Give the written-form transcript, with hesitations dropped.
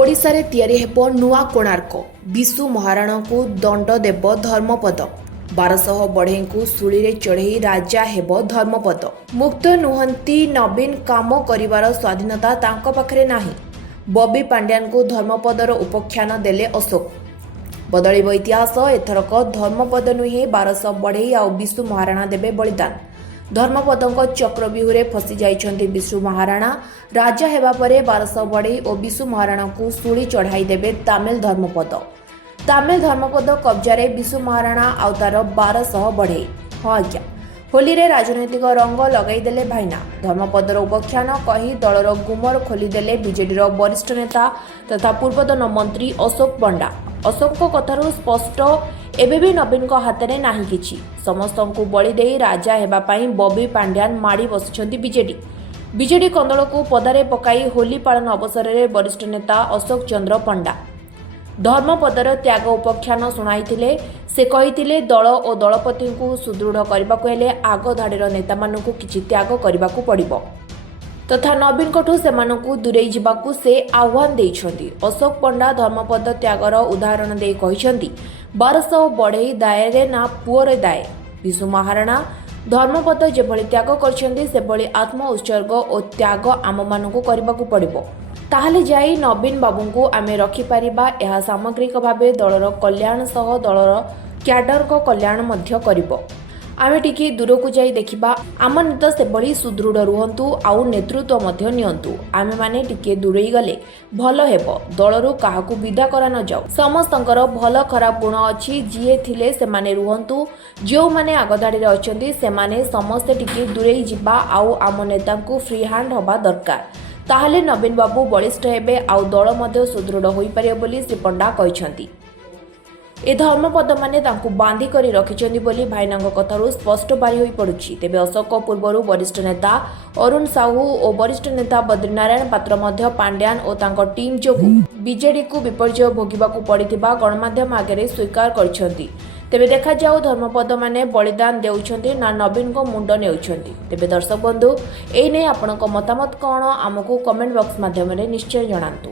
ओडिशा रे तैयारी हेबो नुआ कोणार्क विशु महाराणा को दंड देव धर्मपद 1200 बढ़ई को सुली रे चढ़ई राजा हेबो धर्मपद। मुक्त नुहंती नवीन काम करिवार स्वाधीनता तांको पाखरे नाही। बॉबी पांड्यान को धर्मपदर उपाख्यान देले अशोक। बदलिब इतिहास एथरक धर्मपद नुहे 1200 बढ़ई आ विशु महाराणा देबे बलिदान। धर्मपदों चक्रव्यूह फसी जाइछन्ति विशु महाराणा। राजा हेबा परे 1200 बढ़ई और विशु महाराणा को सुली चढ़ाई देबे तामिल धर्मपद। तामिल धर्मपद कब्जारे विशु महाराणा आउ तार 1200 बढ़ई। हाँ आज्ञा, होली रे राजनैतिक रंग लगैदेले भाईना। धर्मपदर उपाख्यान कही दलर गुमर खोलीदेले बीजेडीर वरिष्ठ नेता तथा पूर्वतन मंत्री अशोक पंडा। अशोक कथारू स्पष्ट एबे भी नवीन को हाथ में नाही किछि। समस्त को बलि देई राजा हेबा पाई बॉबी पांड्यान माड़ी बसिछन्ति बीजेडी कंदल को पदारे पकाई होली पालन अवसर में वरिष्ठ नेता अशोक चंद्र पंडा धर्मपदर त्याग उपाख्यान शुणाइथिले। से कहिथिले दल और दलपति को सुदृढ़ करबाको हेले आग धाड़ीर नेता मानकु किछि त्याग करबाको पड़िबो तथा नवीन कठू सेमानकु दूरेई जिबाकु से आह्वान देइछन्ति। अशोक पंडा धर्मपद त्यागर उदाहरण दे कहिछन्ति 1200 बढ़ई दायरे ना पुअरे दाय। विशु महाराणा धर्मपद जेभଳି त्याग करछन्ति सेभଳି आत्म उत्सर्ग और त्याग आम मानकु करबाकु पड़िबो। ताहले जाई नवीन बाबू आमे रखि पारिबा। एहा सामग्रिक भाबे दलर कल्याण सह दलर क्याडर को कल्याण मध्य करिबो। आमे टिके दूर को जाई देखिबा आम नेता सेभଳି सुदृढ़ रुहंतु आउ नेतृत्व मध्य नियंतु। आमे माने टिके दूरेई गले भल हेबो। दलरु काहाकु विदा करा न जाऊ। समस्तंकर भल खराब गुण अछि। जिए थिले सेमाने रुहंतु, जो माने आगधाड़ी रे अछंती सेमाने समस्त टिके दूरेई जिबा आउ आम नेतांकु फ्री हैंड होबा दरकार। ताहले नवीन बाबू बलिष्ठ हेबे आउ दल मध्य सुदृढ़ होई पारे बोली श्री पंडा कहिसंती। ए धर्मपद माने तांकु बांधी करी रखिछन्ति बोली भाईनांग कथारू स्पष्ट बारी होई पडुछि। तेबे अशोक पूर्वरु वरिष्ठ नेता अरुण साहू और वरिष्ठ नेता बद्रीनारायण पात्र मध्य पांड्यान और तांको टीम जोगु बीजेडी को विपर्जय भोगिबाकू पड़िथिबा गणमाध्यम आगे स्वीकार करछन्ति। तेबे देखा जाऊ धर्मपद माने बलिदान देउछन्ति ना नवीन को मुंड नेउछन्ति। तेबे दर्शक बंधु ए नै आपनक मतामत कोन आमको कमेंट बॉक्स माध्यम रे निश्चय जणांतु।